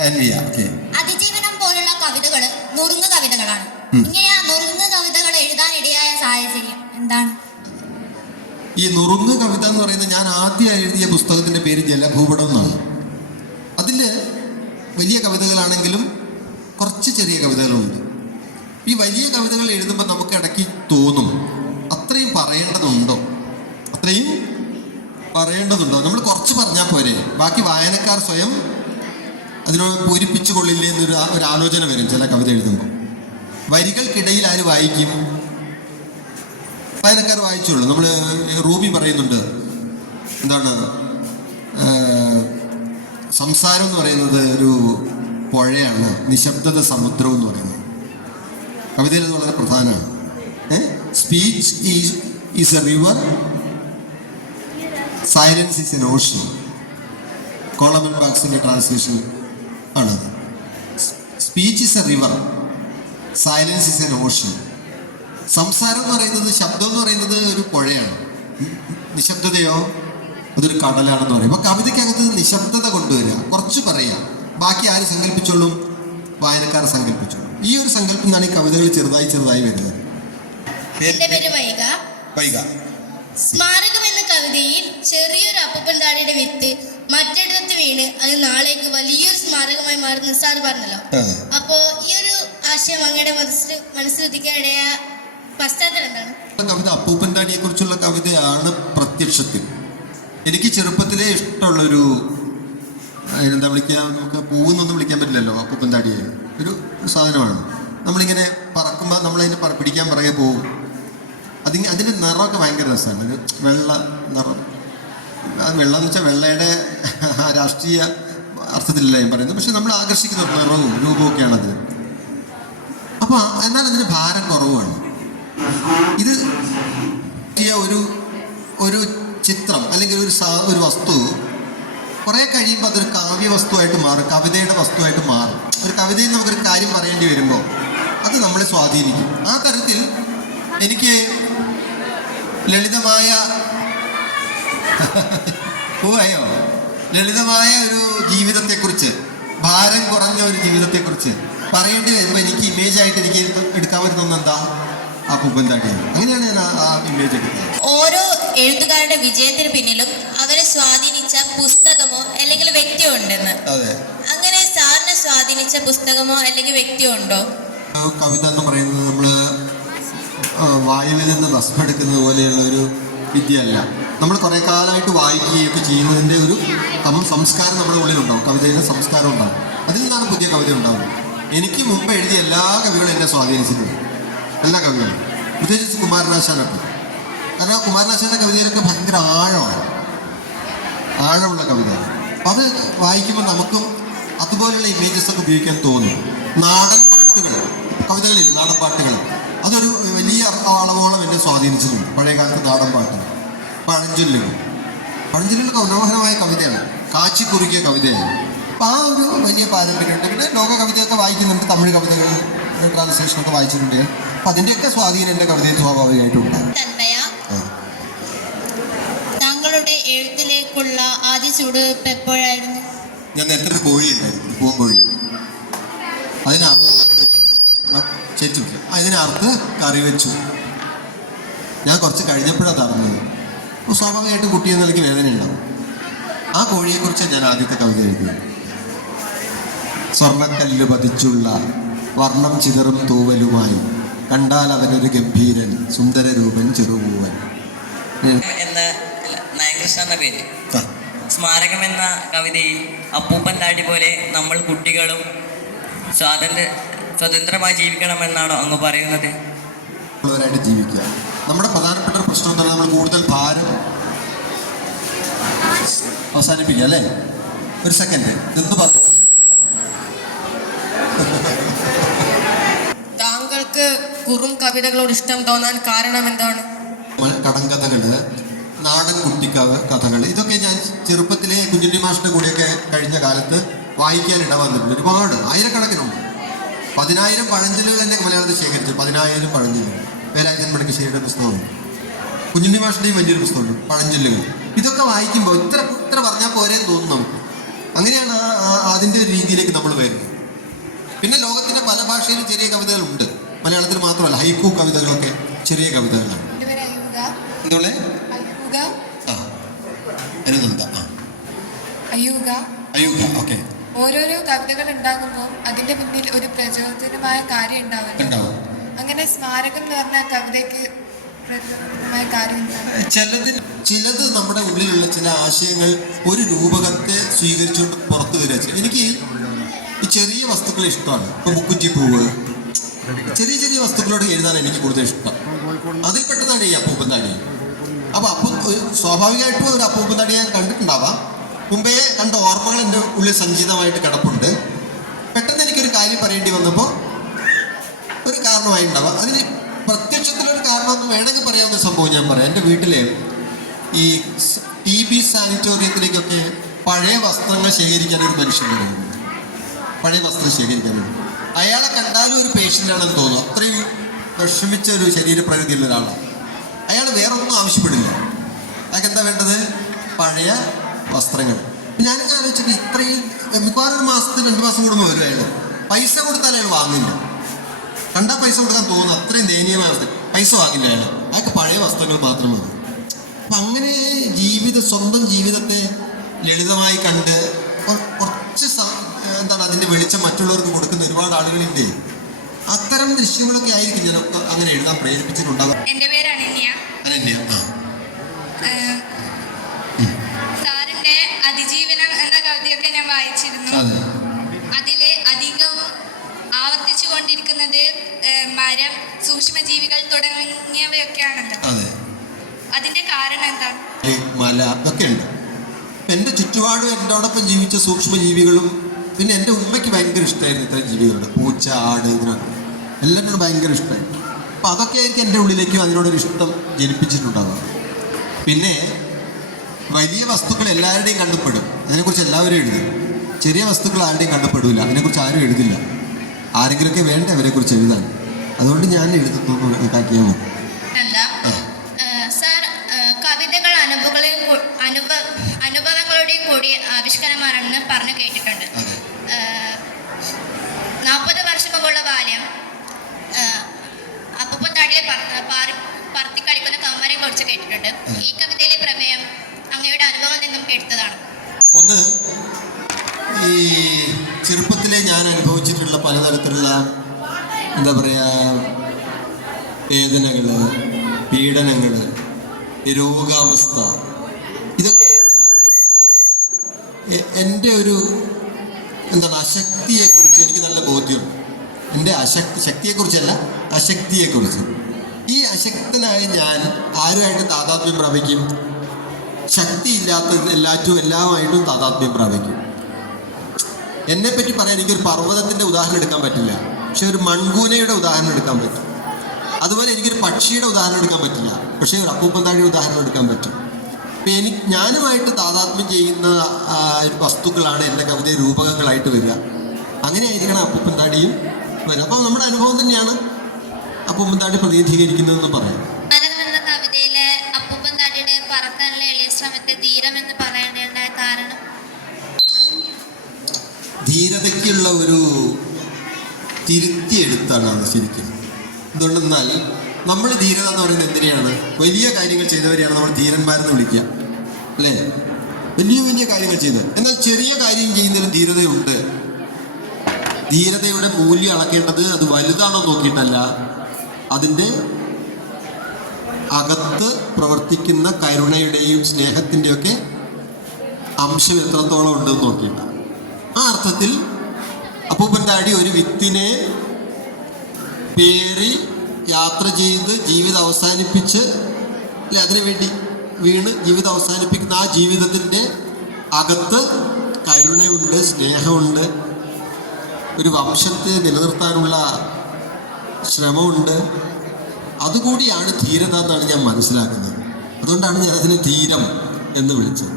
അതിജീവനം പോലുള്ള കവിതകൾ നുറുങ്ങ് കവിതകളാണ്. ഇങ്ങനെ ആ നുറുങ്ങ് കവിതകൾ എഴുതാനിടയായ സാഹചര്യം എന്താണ്? ഈ നുറുങ്ങ് കവിത എന്ന് പറയുന്നത് ഞാൻ ആദ്യം എഴുതിയ പുസ്തകത്തിന്റെ പേര് ജലഭൂപടം എന്നാണ്. അതില് വലിയ കവിതകളാണെങ്കിലും കുറച്ച് ചെറിയ കവിതകളുണ്ട്. ഈ വലിയ കവിതകൾ എഴുതുമ്പോൾ നമുക്ക് ഇടയ്ക്ക് തോന്നും അത്രയും പറയേണ്ടതുണ്ടോ, നമ്മൾ കുറച്ച് പറഞ്ഞാൽ പോരെ, ബാക്കി വായനക്കാർ സ്വയം അതിനോട് പൂരിപ്പിച്ചു കൊള്ളില്ലേ എന്നൊരു ആലോചന വരും ചില കവിത എഴുതുമ്പോൾ. വരികൾക്കിടയിൽ ആര് വായിക്കും? വായനക്കാർ വായിച്ചുള്ളൂ. നമ്മൾ റൂബി പറയുന്നുണ്ട്, എന്താണ് സംസാരം എന്ന് പറയുന്നത് ഒരു പുഴയാണ്, നിശബ്ദത സമുദ്രം എന്ന് പറയുന്നത് കവിതയിൽ അത് വളരെ പ്രധാനമാണ്. Speech is a river, silence is an ocean. Coleman ബാക്സിന്റെ ട്രാൻസ്ലേഷൻ ആണത്. Speech is a river, silence is an ocean. സംസാരം എന്ന് പറയുന്നത്, ശബ്ദം എന്ന് പറയുന്നത് ഒരു പുഴയാണ്, നിശബ്ദതയോ അതൊരു കടലാണെന്ന് പറയും. അപ്പൊ കവിതയ്ക്കകത്ത് നിശബ്ദത കൊണ്ടുവരിക, കുറച്ച് പറയാം, ബാക്കി ആര് സങ്കല്പിച്ചോളും? വായനക്കാർ സങ്കല്പിച്ചോളും. ഈ ഒരു സങ്കല്പം നിന്നാണ് ഈ കവിതകൾ ചെറുതായി വരുന്നത്. സ്മാരകം എന്ന കവിതയിൽ ചെറിയൊരു അപ്പൂപ്പൻതാടിയുടെ വിത്ത് മറ്റിടത്ത് വീണ് അത് നാളേക്ക് വലിയൊരു സ്മാരകമായി മാറുന്ന സാർ പറഞ്ഞല്ലോ. അപ്പോ ഈ ഒരു ആശയം അങ്ങയുടെ മനസ്സിലെത്തിക്കാനിടയ പശ്ചാത്തലം എന്താണ്? കവിത അപ്പൂപ്പൻതാടിയെ കുറിച്ചുള്ള കവിതയാണ് പ്രത്യക്ഷത്തിൽ. എനിക്ക് ചെറുപ്പത്തിലേ ഇഷ്ടമുള്ളൊരു, എന്താ വിളിക്കുക, നമുക്ക് പൂവെന്നൊന്നും വിളിക്കാൻ പറ്റില്ലല്ലോ അപ്പൂപ്പൻതാടിയെ, ഒരു സാധനമാണ്. നമ്മളിങ്ങനെ പറക്കുമ്പോൾ നമ്മളതിന് പിടിക്കാൻ പുറകെ പോകും. അതിൻ്റെ നിറമൊക്കെ ഭയങ്കര രസമാണ്, ഒരു വെള്ള നിറം. വെള്ളം എന്ന് വെച്ചാൽ വെള്ളയുടെ രാഷ്ട്രീയ അർത്ഥത്തിലല്ല ഞാൻ പറയുന്നത്, പക്ഷെ നമ്മൾ ആകർഷിക്കുന്ന നിറവും രൂപമൊക്കെയാണ് അതിന്. അപ്പോൾ എന്നാൽ അതിന് ഭാരം കുറവുമാണ്. ഇത് ഒരു ചിത്രം അല്ലെങ്കിൽ ഒരു വസ്തു കുറെ കഴിയുമ്പോൾ അതൊരു കാവ്യ വസ്തുവായിട്ട് മാറും, കവിതയുടെ വസ്തുവായിട്ട് മാറും. ഒരു കവിതയിൽ നമുക്കൊരു കാര്യം പറയേണ്ടി വരുമ്പോൾ അത് നമ്മളെ സ്വാധീനിക്കും. ആ തരത്തിൽ എനിക്ക് ലളിതമായ ഒരു ജീവിതത്തെക്കുറിച്ച്, ഭാരം കുറഞ്ഞ ഒരു ജീവിതത്തെക്കുറിച്ച് പറയേണ്ടി വരുമ്പോൾ എനിക്ക് ഇമേജായിട്ട് എനിക്ക് എടുക്കാൻ പറ്റുന്ന എന്താ? അപ്പൂപ്പൻതാടിയാണ്. അങ്ങനെയാണ് ഞാൻ ആ ഇമേജ് എടുക്കുന്നത്. ഓരോ എഴുത്തുകാരുടെ വിജയത്തിന് പിന്നിലും അവരെ സ്വാധീനിച്ച പുസ്തകമോ അല്ലെങ്കിൽ വ്യക്തിയോ ഉണ്ടെന്ന്. അങ്ങനെ സാറിനെ സ്വാധീനിച്ച പുസ്തകമോ അല്ലെങ്കിൽ വ്യക്തിയോ ഉണ്ടോ? കവിത എന്ന് പറയുന്നത് നമ്മൾ വായുവിൽ നിന്ന് ഭസ്മെടുക്കുന്നത് പോലെയുള്ള ഒരു വിദ്യയല്ല. നമ്മൾ കുറേ കാലമായിട്ട് വായിക്കുകയൊക്കെ ചെയ്യുന്നതിൻ്റെ ഒരു സംസ്കാരം നമ്മുടെ ഉള്ളിലുണ്ടാവും. കവിതയിലെ സംസ്കാരം ഉണ്ടാവും. അതിൽ നിന്നാണ് പുതിയ കവിത ഉണ്ടാവുന്നത്. എനിക്ക് മുമ്പ് എഴുതിയ എല്ലാ കവികളും എന്നെ സ്വാധീനിച്ചിട്ടുണ്ട്, എല്ലാ കവികളും, പ്രത്യേകിച്ച് കുമാരനാശാനൊക്കെ. കാരണം കുമാരനാശാൻ്റെ കവിതയിലൊക്കെ ഭയങ്കര ആഴമുള്ള കവിത. അത് വായിക്കുമ്പോൾ നമുക്കും അതുപോലെയുള്ള ഇമേജസ് ഒക്കെ ഉപയോഗിക്കാൻ തോന്നും. നാടൻ പാട്ടുകൾ, കവിതകളിൽ നാടൻ പാട്ടുകൾ അതൊരു വലിയ അളവോളം എന്നെ സ്വാധീനിച്ചിട്ടുണ്ട്. പഴയകാലത്ത് നാടൻ പാട്ടുകൾ, പഴഞ്ചൊല്ലുകളൊക്കെ മനോഹരമായ കവിതയാണ്, കാച്ചിക്കുറുക്കിയ കവിതയാണ്. അപ്പം ആ ഒരു വലിയ പാരമ്പര്യമുണ്ട്. പിന്നെ ലോക കവിതയൊക്കെ വായിക്കുന്നുണ്ട്, തമിഴ് കവിതകൾ ട്രാൻസ്ലേഷനൊക്കെ വായിച്ചിട്ടുണ്ട്. അപ്പം അതിൻ്റെയൊക്കെ സ്വാധീനം എൻ്റെ കവിതയിൽ സ്വാഭാവികമായിട്ടും ഉണ്ടാകും. താങ്കളുടെ എഴുത്തിലേക്കുള്ള ആദ്യ ചുവടുവെപ്പ് എപ്പോഴായിരുന്നു? ഞാൻ നേരത്തെ ഒരു കോഴിയുണ്ടായിരുന്നു, പൂവൻകോഴി. അതിനകത്ത് കറി വെച്ചു. ഞാൻ കുറച്ച് കഴിഞ്ഞപ്പോഴാണ് അറിഞ്ഞത്. അപ്പോൾ സ്വാഭാവികമായിട്ടും കുട്ടി എന്ന നിലയ്ക്ക് വേദനയുണ്ടാവും. ആ കോഴിയെക്കുറിച്ചാണ് ഞാൻ ആദ്യത്തെ കവിത എഴുതിയത്. സ്വർണ്ണക്കല്ല് പതിച്ചുള്ള വർണ്ണം ചിതറും തൂവലുമായി കണ്ടാൽ അവനൊരു ഗംഭീരൻ സുന്ദരരൂപൻ ചെറുപൂവൻ എന്ന നയകൃഷ്ണ എന്ന പേര്. സ്മാരകം എന്ന കവിതയിൽ അപ്പൂപ്പൻതാടി പോലെ നമ്മൾ കുട്ടികളും സ്വതന്ത്രമായി ജീവിക്കണമെന്നാണോ അങ്ങ് പറയുന്നത്? ായിട്ട് ജീവിക്കുക. നമ്മുടെ പ്രധാനപ്പെട്ട ഒരു പ്രശ്നം എന്താണ്? നമ്മൾ കൂടുതൽ ഭാരം അവസാനിപ്പിക്കുക അല്ലേ? ഒരു സെക്കൻഡ് ഇതെന്ന് പറഞ്ഞു. താങ്കൾക്ക് കുറും കവിതകളോട് ഇഷ്ടം തോന്നാൻ കാരണം എന്താണ്? കടങ്കഥകള്, നാടൻ കഥകൾ, ഇതൊക്കെ ഞാൻ ചെറുപ്പത്തിലെ കുഞ്ഞുണ്ണി മാഷിന്റെ കൂടെയൊക്കെ കഴിഞ്ഞ കാലത്ത് വായിക്കാൻ ഇടവന്നിട്ടുണ്ട്. ഒരുപാട്, ആയിരക്കണക്കിനുണ്ട്. 10,000 പഴഞ്ചൊല്ലുകൾ തന്നെ മലയാളത്തിൽ ശേഖരിച്ചു. 10,000 പഴഞ്ചൊല്ലുകൾ. വേലായുധൻ പണിക്കശ്ശേരിയുടെ പുസ്തകമുണ്ട്, കുഞ്ഞുണ്ണി മാഷിന്റെയും വലിയൊരു പുസ്തകമുണ്ട്, പഴഞ്ചൊല്ലുകൾ. ഇതൊക്കെ വായിക്കുമ്പോൾ ഇത്ര പറഞ്ഞാൽ പോരെ തോന്നും നമുക്ക്. അങ്ങനെയാണ് അതിൻ്റെ ഒരു രീതിയിലേക്ക് നമ്മൾ വരുന്നത്. പിന്നെ ലോകത്തിൻ്റെ പല ഭാഷയിലും ചെറിയ കവിതകളുണ്ട്, മലയാളത്തിൽ മാത്രമല്ല. ഹൈക്കു കവിതകളൊക്കെ ചെറിയ കവിതകളാണ്. എന്തോളെ അയ്യൂക. ഓക്കെ. ഓരോരോ കവിതകൾ ഉണ്ടാകുമ്പോൾ അതിന്റെ പിന്നിൽ ഒരു പ്രചോദനമായ കാര്യം ഉണ്ടാവും. അങ്ങനെ സ്മാരകം എന്ന് പറഞ്ഞ കവിതയ്ക്ക് പ്രചോദനമായ കാര്യം ചിലത് നമ്മുടെ ഉള്ളിലുള്ള ചില ആശയങ്ങൾ ഒരു രൂപകത്തെ സ്വീകരിച്ചുകൊണ്ട് പുറത്തു വരിക. എനിക്ക് ഈ ചെറിയ വസ്തുക്കൾ ഇഷ്ടമാണ്. ഇപ്പൊ മുക്കുറ്റി പൂവ്, ചെറിയ ചെറിയ വസ്തുക്കളോട് എഴുതാൻ എനിക്ക് കൂടുതൽ ഇഷ്ടം. അതിൽപ്പെട്ടതാണ് ഈ അപ്പൂപ്പൻ താടി. അപ്പൊ സ്വാഭാവികമായിട്ടും ഒരു അപ്പൂപ്പൻ താടി ഞാൻ കണ്ടിട്ടുണ്ടാവാം. മുമ്പേ കണ്ട ഓർമ്മകൾ എൻ്റെ ഉള്ളിൽ സഞ്ചിതമായിട്ട് കിടപ്പുണ്ട്. പെട്ടെന്ന് എനിക്കൊരു കാര്യം പറയേണ്ടി വന്നപ്പോൾ ഒരു കാരണമായി ഉണ്ടാവാം. അതിന് പ്രത്യക്ഷത്തിലൊരു കാരണമെന്ന് വേണമെങ്കിൽ പറയാവുന്ന സംഭവം ഞാൻ പറയാം. എൻ്റെ വീട്ടിലെ ഈ TB സാനിറ്റോറിയത്തിലേക്കൊക്കെ പഴയ വസ്ത്രങ്ങൾ ശേഖരിക്കാൻ ഒരു മനുഷ്യൻ വരുന്നു. പഴയ വസ്ത്രം ശേഖരിക്കാൻ വേണ്ടി അയാളെ കണ്ടാലും ഒരു പേഷ്യൻ്റാണെന്ന് തോന്നുന്നു. അത്രയും വിഷമിച്ച ഒരു ശരീരപ്രകൃതിയുള്ള ഒരാളാണ് അയാൾ. വേറൊന്നും ആവശ്യപ്പെടില്ല. അയാൾക്ക് എന്താ വേണ്ടത്? പഴയ വസ്ത്രങ്ങൾ. ഞാനൊക്കെ ആലോചിച്ചിട്ട് ഇത്രയും മിക്കവാറും ഒരു മാസത്തിൽ 2 മാസം കൂടുമ്പോൾ വരും അയാൾ. പൈസ കൊടുത്താൽ അയാൾ വാങ്ങില്ല. കണ്ടാൽ പൈസ കൊടുക്കാൻ തോന്നുന്നു. അത്രയും ദയനീയമായ അവസ്ഥ. പൈസ വാങ്ങില്ല അയാൾ. അയാൾക്ക് പഴയ വസ്ത്രങ്ങൾ മാത്രം മതി. അപ്പം അങ്ങനെ സ്വന്തം ജീവിതത്തെ ലളിതമായി കണ്ട് കുറച്ച് എന്താണ് അതിൻ്റെ വെളിച്ചം മറ്റുള്ളവർക്ക് കൊടുക്കുന്ന ഒരുപാട് ആളുകളില്ലേ. അത്തരം ദൃശ്യങ്ങളൊക്കെ ആയിരിക്കും ഞാനൊക്കെ അങ്ങനെ എഴുതാൻ പ്രേരിപ്പിച്ചിട്ടുണ്ടാകും. എൻ്റെ പേര് അനന്യ. സാറിന്റെ അതിജീവനം എന്ന കവിതയൊക്കെ ഞാൻ വായിച്ചിരുന്നു. അതിലെ അധികവും ആവർത്തിച്ചു കൊണ്ടിരിക്കുന്നത് മരം, സൂക്ഷ്മജീവികൾ തുടങ്ങിയവയൊക്കെയാണല്ലോ. അതിന്റെ കാരണം എന്താണ്? മല ഒക്കെ ഉണ്ട്. എൻ്റെ ചുറ്റുപാടും എന്നോടൊപ്പം ജീവിച്ച സൂക്ഷ്മജീവികളും പിന്നെ എൻ്റെ ഉമ്മയ്ക്ക് ഭയങ്കര ഇഷ്ടമായിരുന്നു ഇത്തരം ജീവികളുടെ. പൂച്ച, ആട്, ഇതിനൊക്കെ എല്ലാത്തിനും ഭയങ്കര ഇഷ്ടമായിരുന്നു. അപ്പം അതൊക്കെ ആയിരിക്കും എൻ്റെ ഉള്ളിലേക്കും അതിനോടൊരു ഇഷ്ടം ജനിപ്പിച്ചിട്ടുണ്ടാവുക. പിന്നെ വലിയ വസ്തുക്കൾ എല്ലാവരുടെയും കണ്ടുപെടും. അതിനെക്കുറിച്ച് എല്ലാവരും എഴുതും. ചെറിയ വസ്തുക്കൾ ആരുടെയും കണ്ടുപെടില്ല. അതിനെക്കുറിച്ച് ആരും എഴുതില്ല. ആരെങ്കിലുമൊക്കെ വേണ്ടേ അവരെക്കുറിച്ച് എഴുതാൻ. അതുകൊണ്ട് ഞാൻ എഴുതുന്നു കാക്കിയാൽ മതി. കവിതകൾ അനുഭവങ്ങളുടെയും കൂടി ആവിഷ്കാരമാണെന്ന് പറഞ്ഞു കേട്ടിട്ടുണ്ട്. 40 വർഷം മുമ്പുള്ള ബാല്യം, അപ്പൂപ്പൻ താടിയിൽ പറത്തി കളിക്കുന്ന കമ്മരെ കുറിച്ച് കേട്ടിട്ടുണ്ട്. ഈ കവിതയിലെ പ്രമേയം അങ്ങയുടെ അനുഭവം നിന്നും എടുത്തതാണ്. ഒന്ന്, ഈ ചെറുപ്പത്തിലെ ഞാൻ അനുഭവിച്ചിട്ടുള്ള പലതരത്തിലുള്ള എന്താ പറയുക വേദനകൾ, പീഡനങ്ങൾ, രോഗാവസ്ഥ, ഇതൊക്കെ എൻ്റെ ഒരു എന്താണ് അശക്തിയെക്കുറിച്ച് എനിക്ക് നല്ല ബോധ്യമുണ്ട്. എൻ്റെ ശക്തിയെക്കുറിച്ചല്ല, അശക്തിയെക്കുറിച്ച്. ഈ അശക്തനായ ഞാൻ ആരുമായിട്ട് താതാത്മ്യം പ്രാപിക്കും? ശക്തിയില്ലാത്ത എല്ലാമായിട്ടും താതാത്മ്യം പ്രാപിക്കും. എന്നെപ്പറ്റി പറയാൻ എനിക്കൊരു പർവ്വതത്തിൻ്റെ ഉദാഹരണം എടുക്കാൻ പറ്റില്ല, പക്ഷെ ഒരു മൺകൂനയുടെ ഉദാഹരണം എടുക്കാൻ പറ്റും. അതുപോലെ എനിക്കൊരു പക്ഷിയുടെ ഉദാഹരണം എടുക്കാൻ പറ്റില്ല, പക്ഷേ ഒരു അപ്പൂപ്പൻ താടിയുടെ ഉദാഹരണം എടുക്കാൻ പറ്റും. അപ്പം ഞാനുമായിട്ട് താതാത്മ്യം ചെയ്യുന്ന വസ്തുക്കളാണ് എൻ്റെ കവിതയെ രൂപകങ്ങളായിട്ട് വരിക. അങ്ങനെ ആയിരിക്കണം അപ്പൂപ്പൻ താടിയും വരിക. അപ്പം നമ്മുടെ അനുഭവം തന്നെയാണ് അപ്പൂപ്പൻ താടി പ്രതിനിധീകരിക്കുന്നതെന്ന് പറയാം. എന്ന കവിതയിലെ അപ്പൂപ്പൻ താടിയുടെ പറക്കാനുള്ള എളിയ ശ്രമത്തെ ധീരമെന്ന് പറയേണ്ടതായ കാരണം? ധീരതയ്ക്കുള്ള ഒരു തിരുത്തിയെടുത്താണ് അത് ശരിക്കും. എന്തുകൊണ്ടെന്നാൽ നമ്മൾ ധീരത എന്ന് പറയുന്നത് എന്തിനെയാണ്? വലിയ കാര്യങ്ങൾ ചെയ്തവരെയാണ് നമ്മൾ ധീരന്മാരെന്ന് വിളിക്കുക, അല്ലേ? വലിയ വലിയ കാര്യങ്ങൾ ചെയ്തത്. എന്നാൽ ചെറിയ കാര്യം ചെയ്യുന്നതിലും ധീരതയുണ്ട്. ധീരതയുടെ മൂല്യം അളക്കേണ്ടത് അത് വലുതാണോ നോക്കിയിട്ടല്ല, അതിൻ്റെ അകത്ത് പ്രവർത്തിക്കുന്ന കരുണയുടെയും സ്നേഹത്തിൻ്റെയൊക്കെ അംശം എത്രത്തോളം ഉണ്ടെന്ന് നോക്കിയിട്ടാണ്. ആ അർത്ഥത്തിൽ അപ്പൂപ്പൻ താടി ഒരു വിത്തിനെ പേറി യാത്ര ചെയ്ത് ജീവിതം അവസാനിപ്പിച്ച്, അല്ലെ, അതിനുവേണ്ടി വീണ് ജീവിതം അവസാനിപ്പിക്കുന്ന ആ ജീവിതത്തിൻ്റെ അകത്ത് കരുണയുണ്ട്, സ്നേഹമുണ്ട്, ഒരു വംശത്തെ നിലനിർത്താനുള്ള ശ്രമമുണ്ട്. അതുകൂടിയാണ് ധീരത എന്നാണ് ഞാൻ മനസ്സിലാക്കുന്നത്. അതുകൊണ്ടാണ് ഞാൻ അതിനെ ധീരം എന്ന് വിളിച്ചത്.